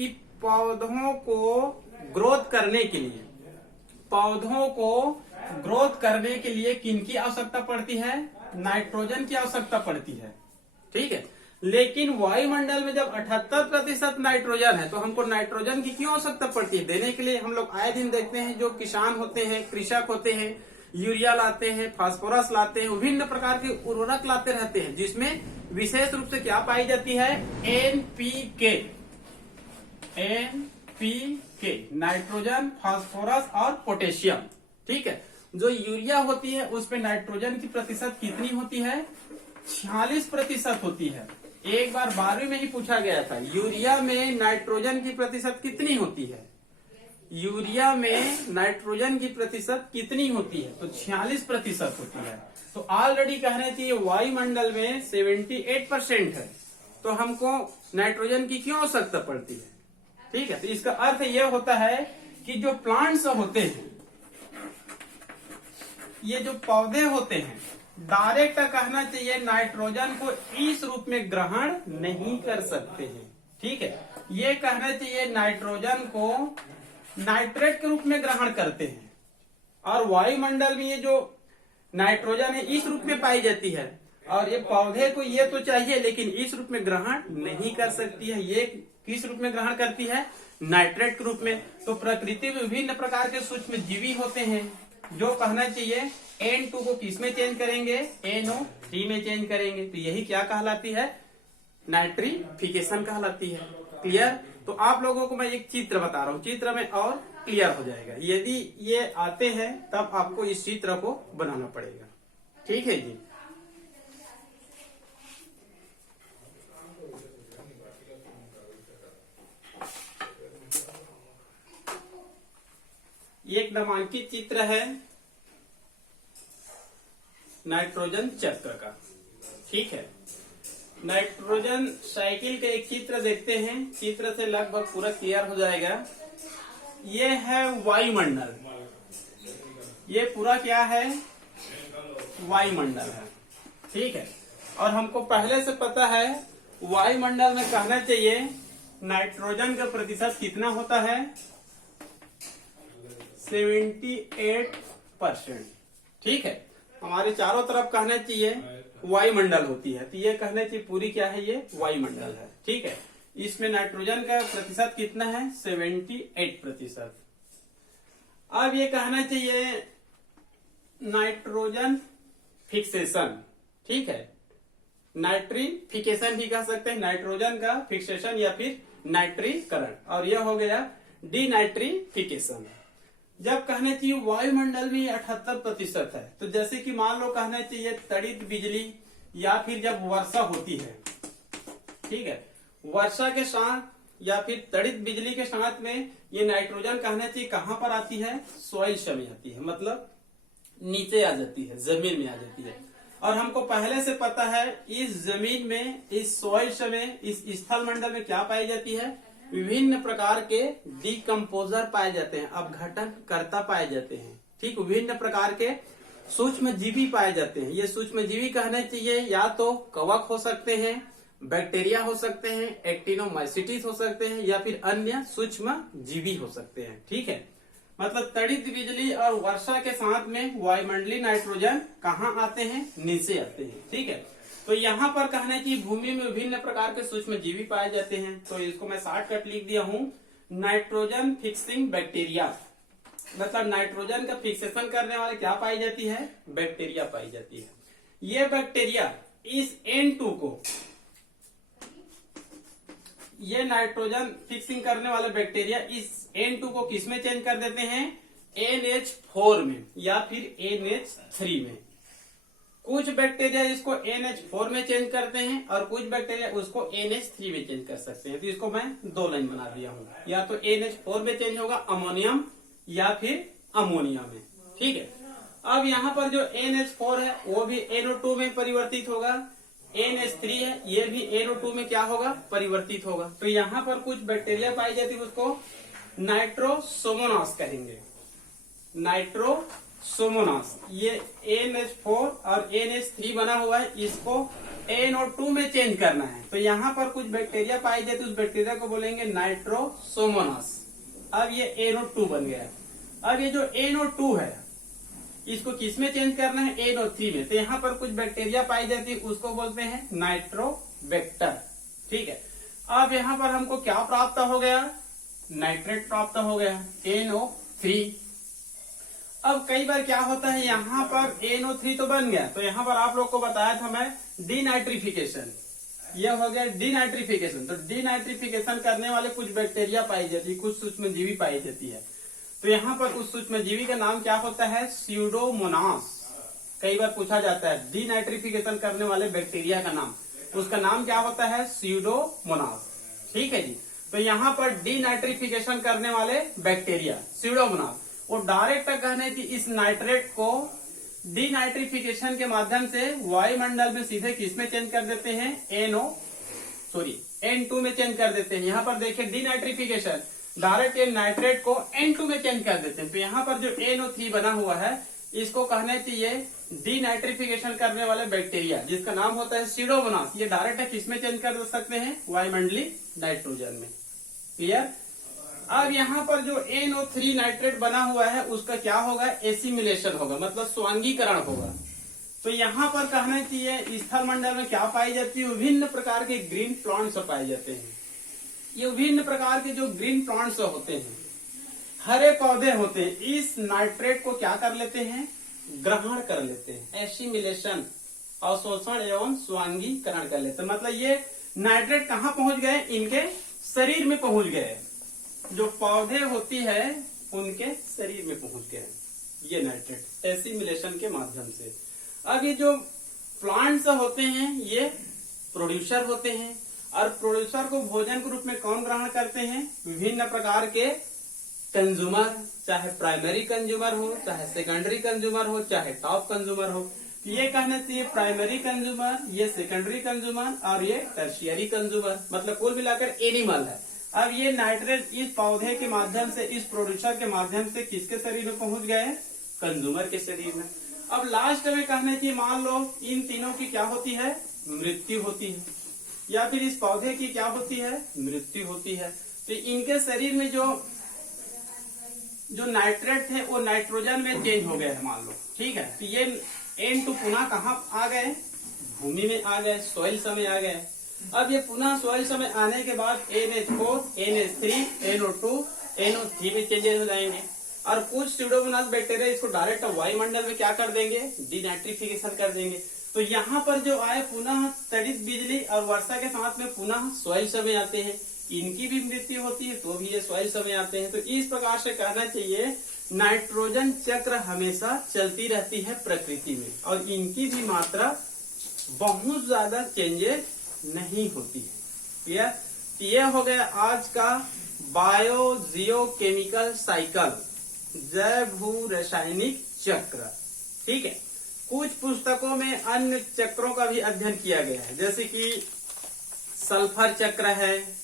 कि पौधों को ग्रोथ करने के लिए, पौधों को ग्रोथ करने के लिए किनकी आवश्यकता पड़ती है? नाइट्रोजन की आवश्यकता पड़ती है। ठीक है, लेकिन वायुमंडल में जब 78% नाइट्रोजन है तो हमको नाइट्रोजन की क्यों आवश्यकता पड़ती है? देने के लिए हम लोग आए दिन देखते हैं जो किसान होते हैं, कृषक होते हैं, यूरिया लाते हैं, फास्फोरस लाते हैं, विभिन्न प्रकार के उर्वरक लाते रहते हैं, जिसमें विशेष रूप से क्या पाई जाती है? एनपीके। एनपीके नाइट्रोजन, फास्फोरस और पोटेशियम। ठीक है, जो यूरिया होती है उसमें नाइट्रोजन की प्रतिशत कितनी होती है? 46% होती है। एक बार 12वीं में ही पूछा गया था, यूरिया में नाइट्रोजन की प्रतिशत कितनी होती है? यूरिया में नाइट्रोजन की प्रतिशत कितनी होती है? तो 46% होती है। तो ऑलरेडी कहना चाहिए वायुमंडल में 78% है, तो हमको नाइट्रोजन की क्यों आवश्यकता पड़ती है? ठीक है, तो इसका अर्थ यह होता है कि जो प्लांट्स होते हैं, ये जो पौधे होते हैं, डायरेक्ट कहना चाहिए नाइट्रोजन को इस रूप में ग्रहण नहीं कर सकते हैं। ठीक है, ये कहना चाहिए नाइट्रोजन को नाइट्रेट के रूप में ग्रहण करते हैं, और वायुमंडल में ये जो नाइट्रोजन है इस रूप में पाई जाती है, और ये पौधे को ये तो चाहिए लेकिन इस रूप में ग्रहण नहीं कर सकती है। ये किस रूप में ग्रहण करती है? नाइट्रेट के रूप में। तो प्रकृति में विभिन्न प्रकार के सूक्ष्म जीवी होते हैं, जो कहना चाहिए N2 को किस में चेंज करेंगे? NO3 में चेंज करेंगे। तो यही क्या कहलाती है? नाइट्रिफिकेशन कहलाती है। क्लियर? तो आप लोगों को मैं एक चित्र बता रहा हूँ, चित्र में और क्लियर हो जाएगा। यदि ये आते हैं तब आपको इस चित्र को बनाना पड़ेगा। ठीक है जी। एक नामांकित चित्र है नाइट्रोजन चक्र का। ठीक है, नाइट्रोजन साइकिल का एक चित्र देखते हैं, चित्र से लगभग पूरा क्लियर हो जाएगा। ये है वायुमंडल, ये पूरा क्या है? वायुमंडल है। ठीक है, और हमको पहले से पता है वायुमंडल में कहना चाहिए नाइट्रोजन का प्रतिशत कितना होता है? 78%। ठीक है, हमारे चारों तरफ कहना चाहिए वायुमंडल होती है, तो ये कहना चाहिए पूरी क्या है? ये वायुमंडल है। ठीक है, इसमें नाइट्रोजन का प्रतिशत कितना है? 78%। अब ये कहना चाहिए नाइट्रोजन फिक्सेशन। ठीक है, नाइट्रिफिकेशन भी कह सकते हैं, नाइट्रोजन का फिक्सेशन या फिर नाइट्रीकरण, और यह हो गया डीनाइट्रिफिकेशन। जब कहना चाहिए वायुमंडल में 78% है, तो जैसे कि मान लो कहना चाहिए तड़ित बिजली या फिर जब वर्षा होती है, ठीक है, वर्षा के साथ या फिर तड़ित बिजली के साथ में ये नाइट्रोजन कहना चाहिए कहां पर आती है? सॉइल में आती है, मतलब नीचे आ जाती है, जमीन में आ जाती है। और हमको पहले से पता है इस जमीन में, इस सॉइल में, इस स्थल मंडल में क्या पाई जाती है? विभिन्न प्रकार के डिकम्पोजर पाए जाते हैं, अपघटन कर्ता पाए जाते हैं। ठीक, विभिन्न प्रकार के सूक्ष्म जीवी पाए जाते हैं। ये सूक्ष्म जीवी कहना चाहिए या तो कवक हो सकते हैं, बैक्टीरिया हो सकते हैं, एक्टिनोमाइसिटिस हो सकते हैं, या फिर अन्य सूक्ष्म जीवी हो सकते हैं। ठीक है, मतलब तड़ित बिजली और वर्षा के साथ में वायुमंडलीय नाइट्रोजन कहाँ आते हैं? नीचे आते हैं। ठीक है, तो यहाँ पर कहना है कि भूमि में विभिन्न प्रकार के सूक्ष्म जीवी पाए जाते हैं, तो इसको मैं शॉर्टकट लिख दिया हूँ नाइट्रोजन फिक्सिंग बैक्टीरिया। मतलब नाइट्रोजन का फिक्सेशन करने वाले क्या पाई जाती है? बैक्टीरिया पाई जाती है। ये बैक्टीरिया इस N2 को, ये नाइट्रोजन फिक्सिंग करने वाले बैक्टीरिया इस N2 को किस में चेंज कर देते हैं? NH4 में या फिर NH3 में। कुछ बैक्टीरिया इसको NH4 में चेंज करते हैं और कुछ बैक्टीरिया उसको NH3 में चेंज कर सकते हैं। तो इसको मैं 2 लाइन बना दिया हूँ, या तो NH4 में चेंज होगा अमोनियम या फिर अमोनिया में। ठीक है, अब यहाँ पर जो NH4 है वो भी NO2 में परिवर्तित होगा, NH3 है ये भी NO2 में क्या होगा? परिवर्तित होगा। तो यहाँ पर कुछ बैक्टीरिया पाई जाती है, उसको नाइट्रोसोमोनास कहेंगे, नाइट्रोसोमोनास सोमोनास। ये NH4 और NH3 बना हुआ है, इसको NO2 में चेंज करना है। तो यहाँ पर कुछ बैक्टीरिया पाई जाती है, उस बैक्टीरिया को बोलेंगे नाइट्रोसोमोनास। अब ये NO2 बन गया। अब ये जो NO2 है इसको किस में चेंज करना है? NO3 में। तो यहाँ पर कुछ बैक्टीरिया पाई जाती है, उसको बोलते हैं नाइट्रोबैक्टर। ठीक है, अब यहाँ पर हमको क्या प्राप्त हो गया? नाइट्रेट प्राप्त हो गया, NO3। अब कई बार क्या होता है, यहाँ पर NO3 तो बन गया, तो यहाँ पर आप लोग को बताया था मैं डीनाइट्रिफिकेशन। यह हो गया डीनाइट्रिफिकेशन। तो डीनाइट्रिफिकेशन करने वाले कुछ बैक्टीरिया पाई जाती है, कुछ सूक्ष्मजीवी पाई जाती है। तो यहाँ पर उस सूक्ष्मजीवी का नाम क्या होता है? स्यूडोमोनास। कई बार पूछा जाता है डीनाइट्रिफिकेशन करने वाले बैक्टीरिया का नाम, उसका नाम क्या होता है? स्यूडोमोनास। ठीक है जी। तो यहाँ पर डीनाइट्रिफिकेशन करने वाले बैक्टीरिया स्यूडोमोनास, वो डायरेक्ट कहने की इस नाइट्रेट को डीनाइट्रिफिकेशन के माध्यम से वायुमंडल में सीधे किस में चेंज कर देते हैं? N2 में चेंज कर देते हैं। यहाँ पर देखिए डीनाइट्रिफिकेशन, डायरेक्ट ये नाइट्रेट को N2 में चेंज कर देते हैं। तो यहाँ पर जो NO3 बना हुआ है, इसको कहने चाहिए डीनाइट्रिफिकेशन करने वाले बैक्टीरिया, जिसका नाम होता है स्यूडोमोनास। ये डायरेक्ट किस में चेंज कर सकते हैं? वायुमंडलीय नाइट्रोजन में। क्लियर? अब यहाँ पर जो NO3 नाइट्रेट बना हुआ है, उसका क्या होगा? एसिमिलेशन होगा, मतलब स्वांगीकरण होगा। तो यहाँ पर कहना चाहिए स्थल मंडल में क्या पाई जाती है? विभिन्न प्रकार के ग्रीन प्लांट्स पाए जाते हैं। ये विभिन्न प्रकार के जो ग्रीन प्लांट्स होते हैं, हरे पौधे होते हैं, इस नाइट्रेट को क्या कर लेते हैं? ग्रहण कर लेते हैं। एसिमिलेशन, अवशोषण एवं स्वांगीकरण कर लेते हैं। मतलब ये नाइट्रेट कहाँ पहुंच गए? इनके शरीर में पहुंच गए। जो पौधे होती है उनके शरीर में पहुंच गए ये नाइट्रेट एसिमिलेशन के माध्यम से। अब ये जो प्लांट्स होते हैं ये प्रोड्यूसर होते हैं, और प्रोड्यूसर को भोजन के रूप में कौन ग्रहण करते हैं? विभिन्न प्रकार के कंज्यूमर, चाहे प्राइमरी कंज्यूमर हो, चाहे सेकेंडरी कंज्यूमर हो, चाहे टॉप कंज्यूमर हो। ये कहना चाहिए प्राइमरी कंज्यूमर, ये सेकेंडरी कंज्यूमर और ये टर्शियरी कंज्यूमर, मतलब कुल मिलाकर एनिमल है। अब ये नाइट्रेट इस पौधे के माध्यम से, इस प्रोड्यूसर के माध्यम से किसके शरीर में पहुंच गए? कंज्यूमर के शरीर में। अब लास्ट में कहने की मान लो इन तीनों की क्या होती है? मृत्यु होती है, या फिर इस पौधे की क्या होती है? मृत्यु होती है। तो इनके शरीर में जो नाइट्रेट है वो नाइट्रोजन में चेंज हो गया है मान लो। ठीक है, तो ये N2 पुनः कहाँ आ गए? भूमि में आ गए, सॉइल में आ गए। अब ये पुनः सॉइल में आने के बाद NH4, NH3, NO2, NO3 में चेंजेस हो जाएंगे, और कुछ स्यूडोमोनास बैक्टीरिया इसको डायरेक्ट वायुमंडल में क्या कर देंगे? डीनाइट्रिफिकेशन कर देंगे। तो यहाँ पर जो आए पुनः तड़ित बिजली और वर्षा के साथ में पुनः सॉइल में आते हैं, इनकी भी मृत्यु होती है तो भी ये सॉइल में आते हैं। तो इस प्रकार से कहना चाहिए नाइट्रोजन चक्र हमेशा चलती रहती है प्रकृति में, और इनकी भी मात्रा बहुत ज्यादा चेंजेस नहीं होती है। क्लियर? ये हो गया आज का बायो जियो केमिकल साइकिल, जैव भू रासायनिक चक्र। ठीक है, कुछ पुस्तकों में अन्य चक्रों का भी अध्ययन किया गया है, जैसे कि सल्फर चक्र है,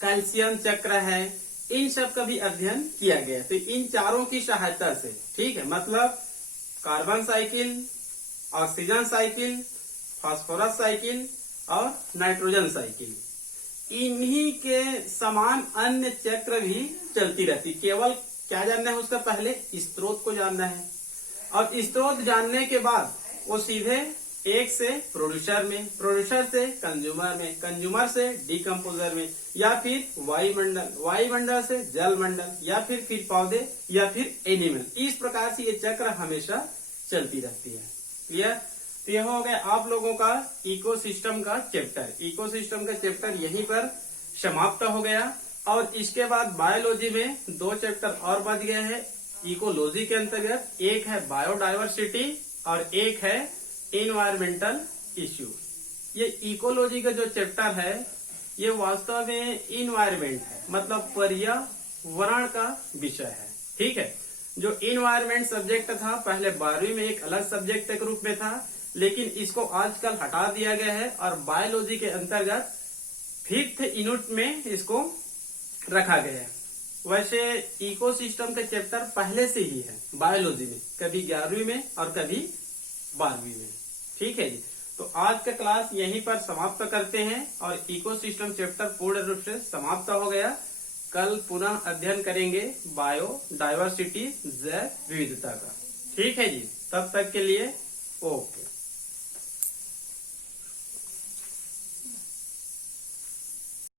कैल्शियम चक्र है, इन सब का भी अध्ययन किया गया है। तो इन चारों की सहायता से, ठीक है, मतलब carbon cycle, oxygen cycle, phosphorus cycle और नाइट्रोजन साइकिल, इन्हीं के समान अन्य चक्र भी चलती रहती। केवल क्या जानना है उसका? पहले स्रोत को जानना है, और स्रोत जानने के बाद वो सीधे एक से प्रोड्यूसर में, प्रोड्यूसर से कंज्यूमर में, कंज्यूमर से डिकम्पोजर में, या फिर वायुमंडल, वायुमंडल से जल मंडल, या फिर पौधे, या फिर एनिमल। इस प्रकार से ये चक्र हमेशा चलती रहती है। क्लियर? तो यह हो गया आप लोगों का इकोसिस्टम का चैप्टर। इकोसिस्टम का चैप्टर यहीं पर समाप्त हो गया, और इसके बाद बायोलॉजी में 2 चैप्टर और बच गए हैं इकोलॉजी के अंतर्गत। एक है बायोडायवर्सिटी और एक है इन्वायरमेंटल इश्यू। ये इकोलॉजी का जो चैप्टर है ये वास्तव में इन्वायरमेंट है, मतलब पर्यावरण का विषय है। ठीक है, जो इन्वायरमेंट सब्जेक्ट था पहले 12वीं में एक अलग सब्जेक्ट के रूप में था, लेकिन इसको आजकल हटा दिया गया है और बायोलॉजी के अंतर्गत 5th यूनिट में इसको रखा गया है। वैसे इकोसिस्टम का चैप्टर पहले से ही है बायोलॉजी में, कभी 11वीं में और कभी 12वीं में। ठीक है जी, तो आज का क्लास यहीं पर समाप्त करते हैं और इकोसिस्टम चैप्टर पूर्ण रूप से समाप्त हो गया। कल पुनः अध्ययन करेंगे बायो डाइवर्सिटी, जैव विविधता का। ठीक है जी, तब तक के लिए ओके।